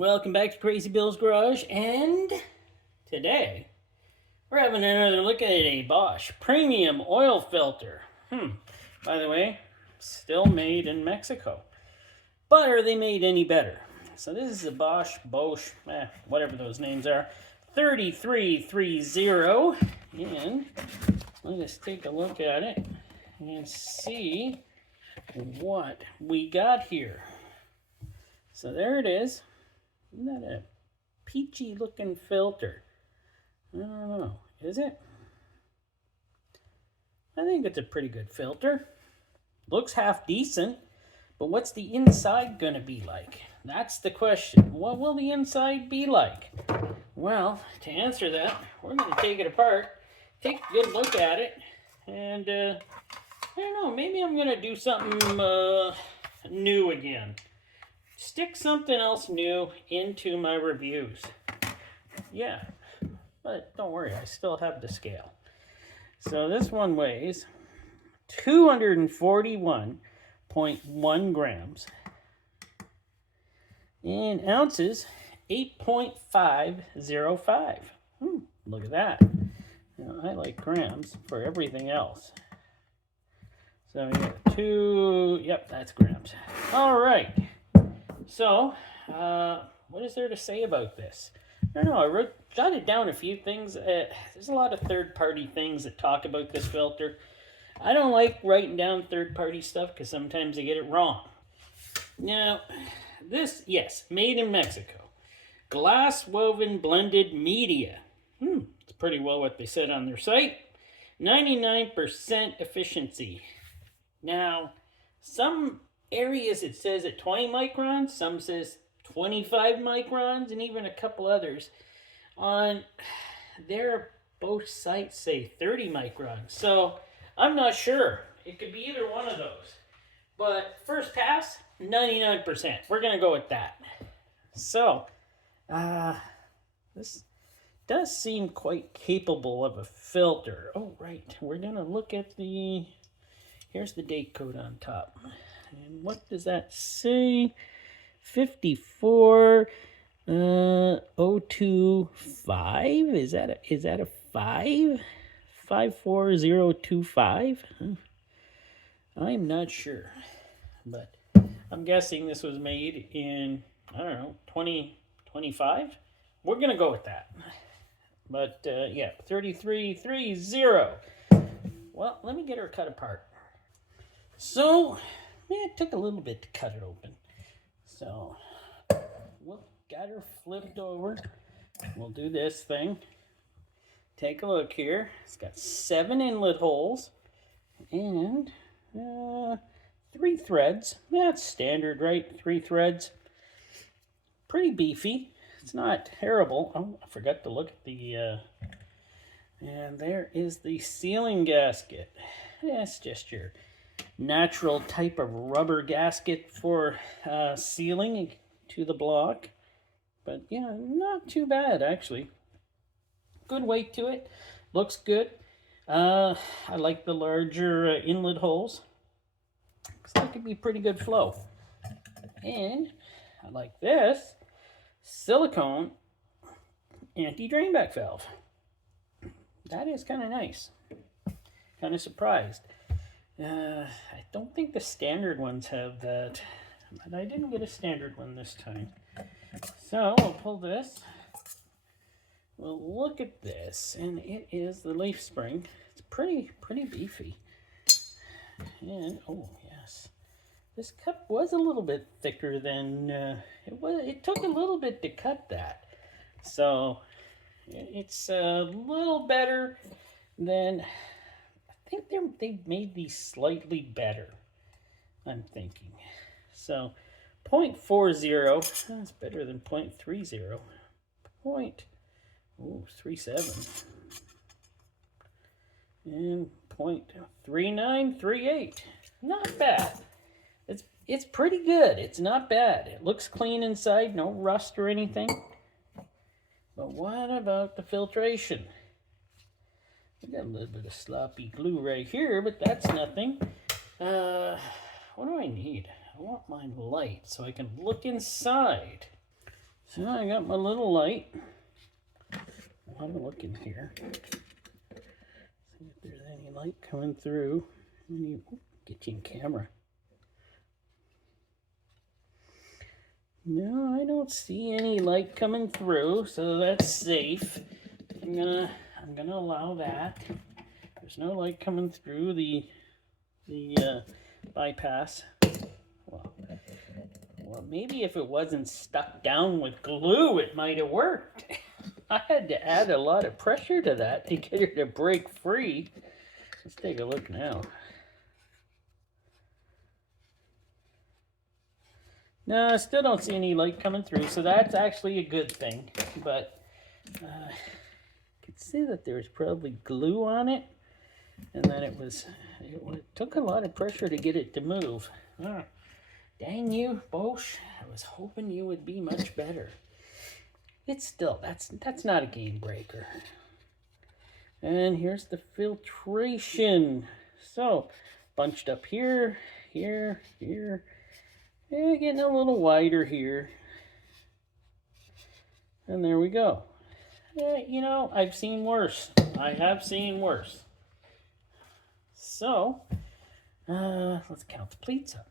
Welcome back to Crazy Bill's Garage, and today we're having another look at a Bosch Premium oil filter. By the way, still made in Mexico. But are they made any better? So this is a Bosch, whatever those names are, 3330, and let us take a look at it and see what we got here. So there it is. Isn't that a peachy looking filter? I don't know. Is it? I think it's a pretty good filter. Looks half decent. But what's the inside going to be like? That's the question. What will the inside be like? Well, to answer that, we're going to take it apart, take a good look at it, and I don't know, maybe I'm going to do something new again. Stick something else new into my reviews. Yeah, but don't worry, I still have the scale. So this one weighs 241.1 grams. In ounces, 8.505. Look at that. I like grams for everything else. So yeah, that's grams. All right. So, what is there to say about this? I don't know, I jotted down a few things. There's a lot of third-party things that talk about this filter. I don't like writing down third-party stuff because sometimes I get it wrong. Now, this, yes, made in Mexico. Glass woven blended media. It's pretty well what they said on their site. 99% efficiency. Now, some areas it says at 20 microns, some says 25 microns, and even a couple others. On their both sites say 30 microns. So I'm not sure. It could be either one of those. But first pass, 99%. We're going to go with that. So, this does seem quite capable of a filter. Oh, right. We're going to look at here's the date code on top. And what does that say? 54025? Is that a 5? 54025? I'm not sure. But I'm guessing this was made in, I don't know, 2025? We're going to go with that. But yeah, 3330. Well, let me get her cut apart. So, it took a little bit to cut it open. So, we'll got her flipped over. We'll do this thing. Take a look here. It's got 7 inlet holes and 3 threads. That's standard, right? 3 threads. Pretty beefy. It's not terrible. Oh, I forgot to look at the... and there is the sealing gasket. That's just your natural type of rubber gasket for sealing to the block. But yeah, not too bad actually. Good weight to it. Looks good. I like the larger inlet holes. Looks like it'd be pretty good flow. And I like this silicone anti-drainback valve. That is kind of nice. Kind of surprised. I don't think the standard ones have that, but I didn't get a standard one this time. So we'll pull this. We'll look at this, and it is the leaf spring. It's pretty beefy. And oh yes, this cup was a little bit thicker than it took a little bit to cut that. So it's a little better than. I think they've made these slightly better, I'm thinking. So 0.40, that's better than 0.30. 0.37. And 0.3938. Not bad. It's pretty good. It's not bad. It looks clean inside, no rust or anything. But what about the filtration? We got a little bit of sloppy glue right here, but that's nothing. What do I need? I want my light so I can look inside. So I got my little light. I'll have a look in here. See if there's any light coming through. Get you in camera. No, I don't see any light coming through, so that's safe. I'm gonna allow that. There's no light coming through the bypass. Well, maybe if it wasn't stuck down with glue, it might have worked. I had to add a lot of pressure to that to get it to break free. Let's take a look now. No, I still don't see any light coming through, so that's actually a good thing. But I could see that there was probably glue on it, and that it took a lot of pressure to get it to move. Oh, dang you, Bosch! I was hoping you would be much better. It's still that's not a game breaker. And here's the filtration. So bunched up here, here, here. Yeah, getting a little wider here. And there we go. You know, I've seen worse. I have seen worse. So, let's count the pleats up.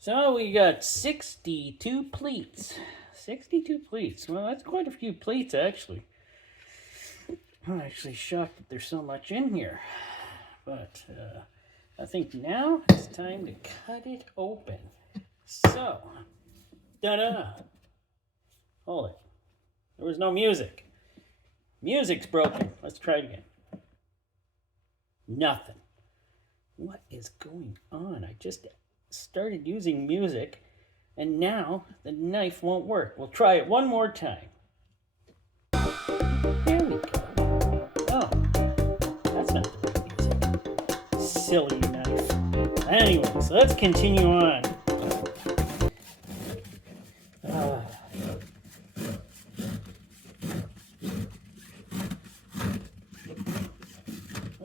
So we got 62 pleats. 62 pleats. Well, that's quite a few pleats, actually. I'm actually shocked that there's so much in here. But I think now it's time to cut it open. So, da-da. Hold it. There was no music. Music's broken. Let's try it again. Nothing. What is going on? I just started using music, and now the knife won't work. We'll try it one more time. There we go. Oh, that's not the right music. Silly knife. Anyway, so let's continue on.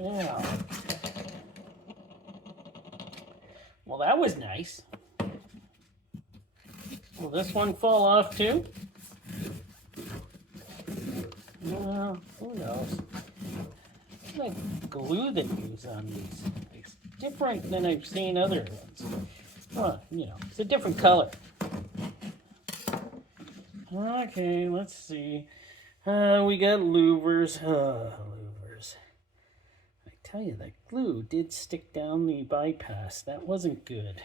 Yeah. Well, that was nice. Will this one fall off too? Well, who knows? It's like glue they use on these. It's different than I've seen other ones. Well, you know, it's a different color. Okay, let's see. We got louvers. Louvers. I tell you, that glue did stick down the bypass. That wasn't good.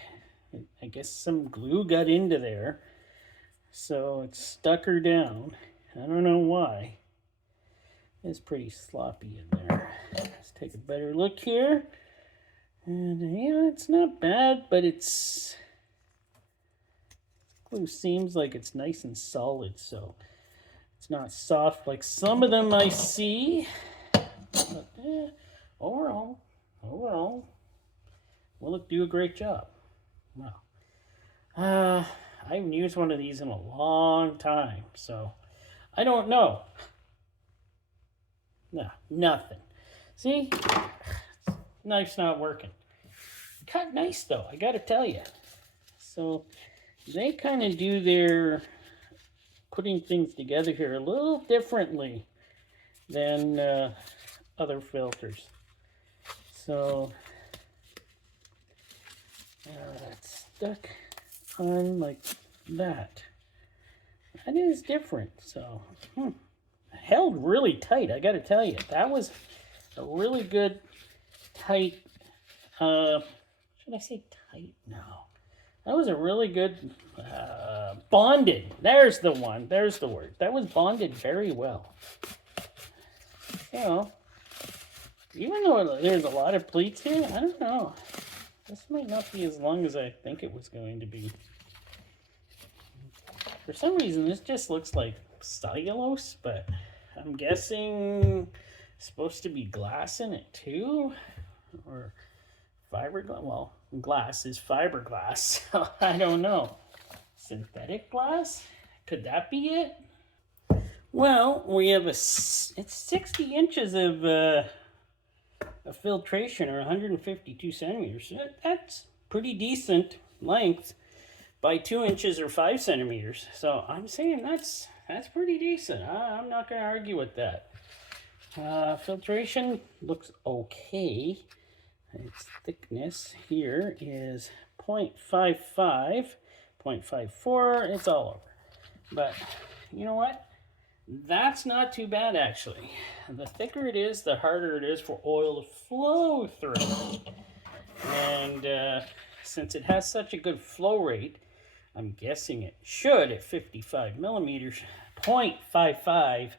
I guess some glue got into there, so it stuck her down. I don't know why. It's pretty sloppy in there. Let's take a better look here. And yeah, it's not bad, but glue seems like it's nice and solid, so it's not soft like some of them I see. But overall, will it do a great job? Wow. I haven't used one of these in a long time, so I don't know. No, nothing. See? Knife's not working. Cut nice though, I gotta tell you. So they kind of do their putting things together here a little differently than other filters. So it's stuck on like that. That is different. So held really tight, I gotta tell you. That was a really good tight, should I say tight? No. That was a really good bonded. There's the one. There's the word. That was bonded very well. You know, even though there's a lot of pleats here, I don't know. This might not be as long as I think it was going to be. For some reason, this just looks like cellulose, but I'm guessing it's supposed to be glass in it too, or fiberglass. Well, glass is fiberglass, so I don't know. Synthetic glass? Could that be it? Well, we have it's 60 inches of a filtration, or 152 centimeters. That's pretty decent length. by 2 inches or 5 centimeters. So I'm saying that's pretty decent. I'm not going to argue with that. Filtration looks okay. Its thickness here is 0.55, 0.54. It's all over. But you know what? That's not too bad, actually. The thicker it is, the harder it is for oil to flow through. And since it has such a good flow rate, I'm guessing it should at 55 millimeters, 0.55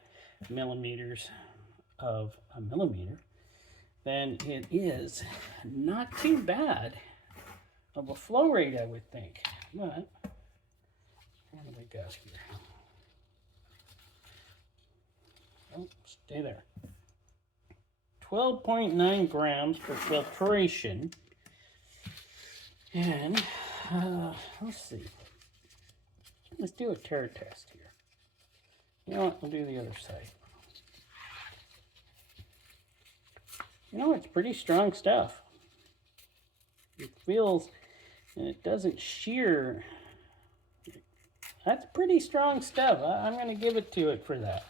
millimeters of a millimeter, then it is not too bad of a flow rate, I would think. But what do we got here? Oh, stay there. 12.9 grams for filtration. And let's see. Let's do a tear test here. You know what? We'll do the other side. You know, it's pretty strong stuff. It feels, and it doesn't shear. That's pretty strong stuff. I'm going to give it to it for that.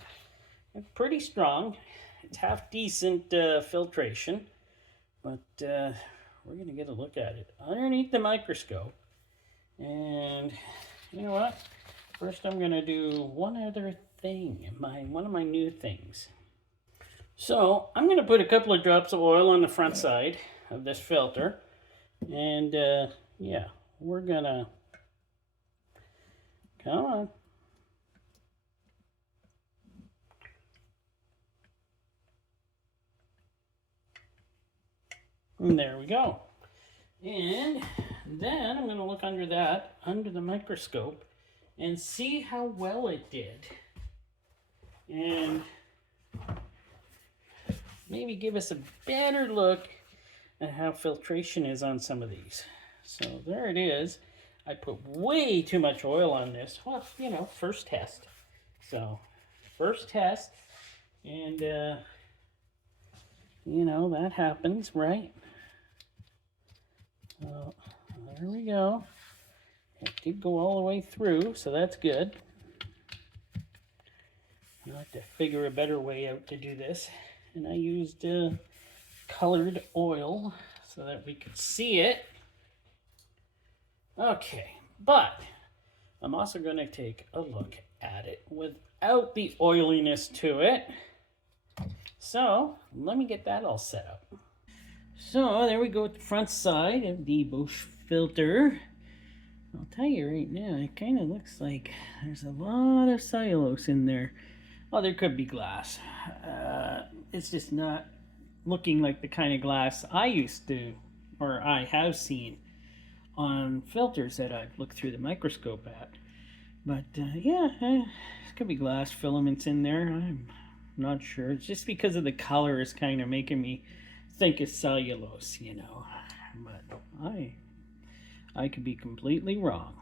It's pretty strong. It's half decent filtration, but we're going to get a look at it underneath the microscope. And you know what? First, I'm going to do one other thing, one of my new things. So I'm going to put a couple of drops of oil on the front side of this filter. And yeah, we're going to, come on. And there we go. And then I'm going to look under that, under the microscope, and see how well it did. And maybe give us a better look at how filtration is on some of these. So there it is. I put way too much oil on this. Well, you know, first test. So first test, and you know, that happens, right? So there we go. It did go all the way through, so that's good. I'll have to figure a better way out to do this. And I used colored oil so that we could see it. Okay, but I'm also going to take a look at it without the oiliness to it. So let me get that all set up. So there we go with the front side of the Bosch filter. I'll tell you right now, it kind of looks like there's a lot of cellulose in there. Oh, there could be glass. It's just not looking like the kind of glass I used to, or I have seen on filters that I've looked through the microscope at. But yeah, it could be glass filaments in there. I'm not sure. It's just because of the color is kind of making me think it's cellulose, you know. But I could be completely wrong.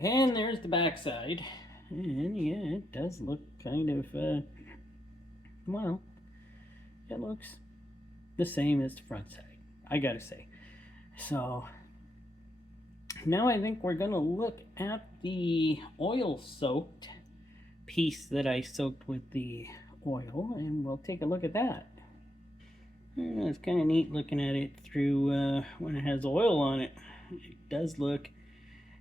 And there's the back side. And yeah, it does look kind of, well, it looks the same as the front side, I gotta say. So now I think we're gonna look at the oil soaked piece that I soaked with the oil, and we'll take a look at that. It's kind of neat looking at it through when it has oil on it. It does look,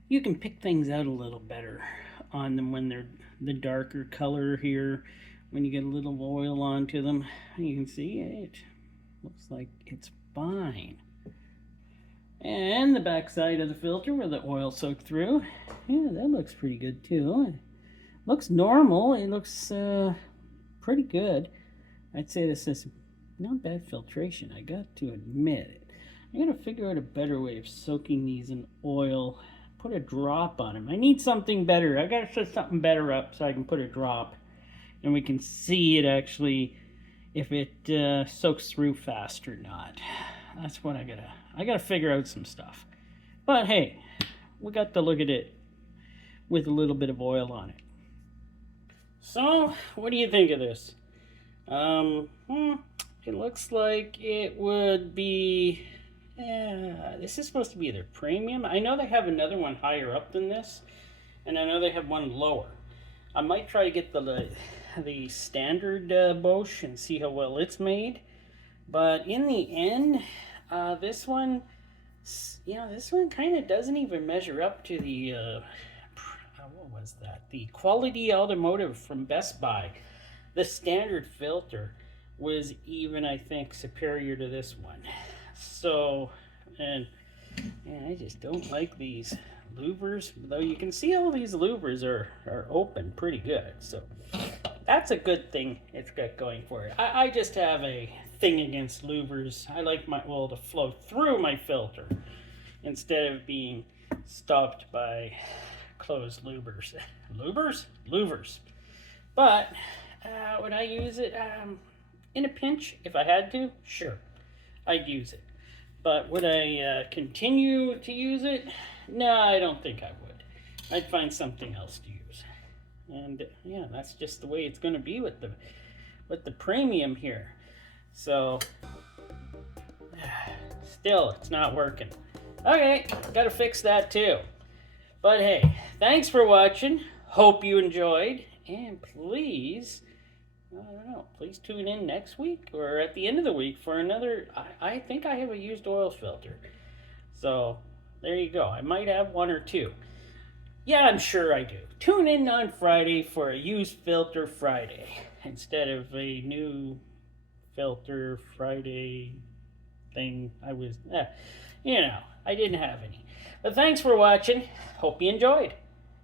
you can pick things out a little better on them when they're the darker color here. When you get a little oil onto them, you can see it looks like it's fine. And the back side of the filter where the oil soaked through, yeah, that looks pretty good too. It looks normal. It looks pretty good. I'd say this is not bad filtration, I got to admit it. I gotta figure out a better way of soaking these in oil. Put a drop on them. I need something better. I gotta set something better up so I can put a drop and we can see it actually, if it soaks through fast or not. That's what I gotta figure out some stuff. But hey, we got to look at it with a little bit of oil on it. So what do you think of this? It looks like it would be This is supposed to be their premium. I know they have another one higher up than this, and I know they have one lower. I might try to get the standard Bosch and see how well it's made. But in the end, this one, this one kind of doesn't even measure up to the, what was that? The Quality Automotive from Best Buy. The standard filter was even, I think, superior to this one. So, and I just don't like these louvers, though you can see all these louvers are open pretty good. So that's a good thing it's got going for it. I just have a thing against louvers. I like my oil to flow through my filter instead of being stopped by closed louvers. Louvers. But would I use it in a pinch if I had to? Sure, I'd use it. But would I continue to use it? No, I don't think I would. I'd find something else to use. And yeah, that's just the way it's going to be with the premium here. So still, it's not working. Okay, got to fix that too. But hey, thanks for watching. Hope you enjoyed, and please, I don't know, please tune in next week or at the end of the week for another. I think I have a used oil filter. So there you go. I might have one or two. Yeah, I'm sure I do. Tune in on Friday for a used filter Friday instead of a new filter Friday thing. I didn't have any. But thanks for watching. Hope you enjoyed.